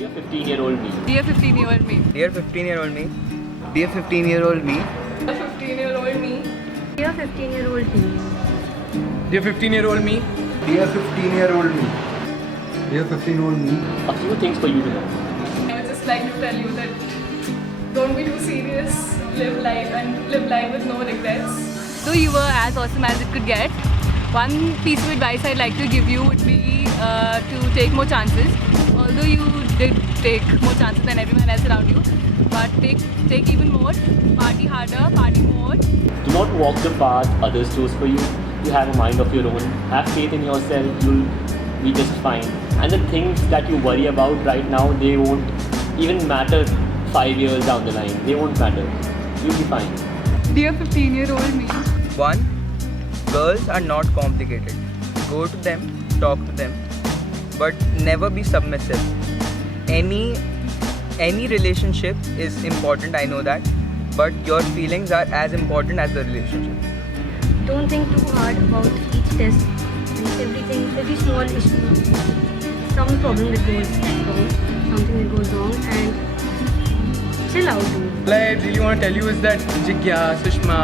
Dear 15-year-old me. Dear 15-year-old me. Dear 15-year-old me. Dear 15-year-old me. Dear 15-year-old me. Dear 15-year-old me. Dear 15-year-old me. Dear 15-year-old me. Dear 15-year-old me. A few things for you to know. I would just like to tell you that don't be too serious. Live life with no regrets. Though you were as awesome as it could get, one piece of advice I'd like to give you would be to take more chances. Although you did take more chances than everyone else around you, but take even more. Party harder, party more. Do not walk the path others chose for you. You have a mind of your own. Have faith in yourself. You'll be just fine. And the things that you worry about right now, they won't even matter 5 years down the line. They won't matter. You'll be fine. Dear 15-year-old me. 1. Girls are not complicated. Go to them, talk to them, but never be submissive. Any relationship is important, I know that, but your feelings are as important as the relationship. Don't think too hard about each test and everything, every small issue, some problem that goes wrong, something that goes wrong, and chill out. All I really want to tell you is that Jigya, Sushma,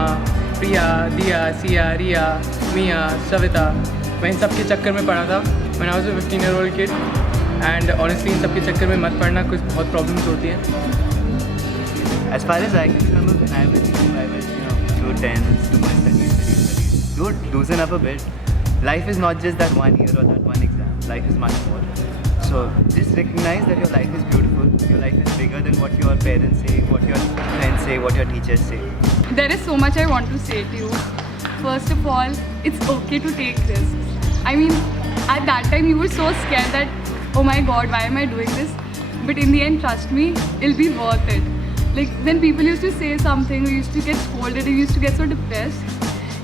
Priya, Diya, Sia, Riya, Mia, Savita, मैं इन सब के चक्कर में पड़ा था when I was a 15-year-old kid, and honestly इन सब के चक्कर में मत पड़ना, कुछ बहुत problems होती हैं. As far as I can remember, when I was too tense, too much studies. Dude, loosen up a bit. Life is not just that one year or that one exam. Life is much more. So just recognize that your life is beautiful. Your life is bigger than what your parents say, what your friends say, what your teachers say. There is so much I want to say to you. First of all, it's okay to take risks. I mean, at that time you were so scared that, oh my god, why am I doing this? But in the end, trust me, it'll be worth it. Like when people used to say something, or used to get scolded, or used to get so depressed,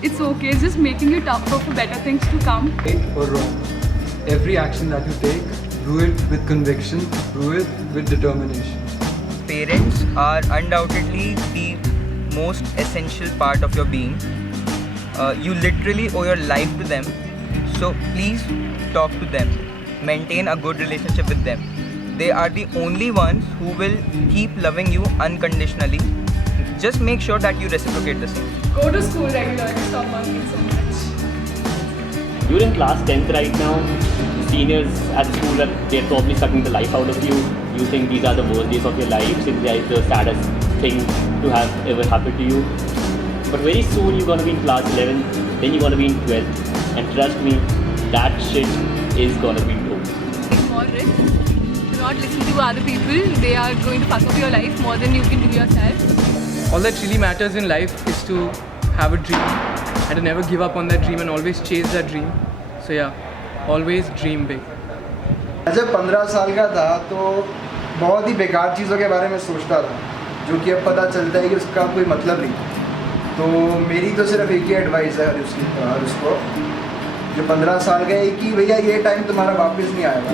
it's okay. It's just making you tougher for better things to come. Right or wrong, every action that you take, do it with conviction, do it with determination. Parents are undoubtedly the most essential part of your being. You literally owe your life to them. So please talk to them. Maintain a good relationship with them. They are the only ones who will keep loving you unconditionally. Just make sure that you reciprocate the same. Go to school regularly, stop bunking so much. You're in class 10th right now. Seniors at school, they're probably sucking the life out of you. You think these are the worst days of your life, since they are the saddest thing to have ever happened to you. But very soon you're gonna be in class 11, then you're gonna be in 12th. And trust me, that shit is gonna be dope. Take more risks. Do not listen to other people. They are going to fuck up your life more than you can do yourself. All that really matters in life is to have a dream and to never give up on that dream and always chase that dream. So yeah, always dream big. जब 15 साल का था तो बहुत ही बेकार चीज़ों के बारे में सोचता था, जो कि अब पता चलता है कि उसका कोई मतलब नहीं. तो मेरी तो सिर्फ एक ही एडवाइस है उसको जो 15 साल का है कि भैया ये टाइम तुम्हारा वापस नहीं आएगा.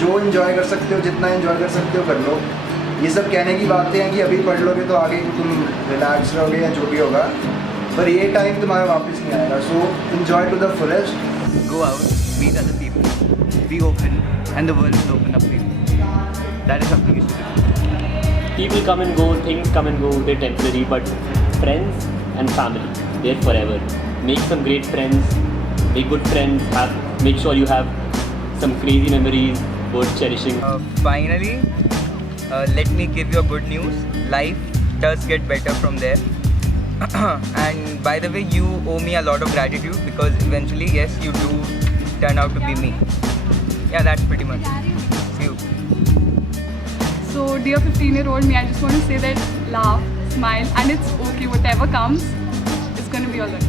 जो इन्जॉय कर सकते हो, जितना इन्जॉय कर सकते हो कर लो. ये सब कहने की बातें हैं कि अभी पढ़ लोगे तो आगे तुम रिलैक्स रहोगे या जो भी होगा, पर ये टाइम तुम्हारा वापस नहीं आएगा. So enjoy to the fullest. Go out, meet other people, be open, and the world will open up for you. That is something you should do. People come and go, things come and go, they're temporary, but friends and family, they're forever. Make some great friends, make good friends, make sure you have some crazy memories worth cherishing. Finally, let me give you a good news. Life does get better from there. And by the way, you owe me a lot of gratitude because eventually, yes, you do turn out to be me. Yeah, that's pretty much it. See you. So, dear 15-year-old me, I just want to say that laugh, smile, and it's okay. Whatever comes, it's going to be alright.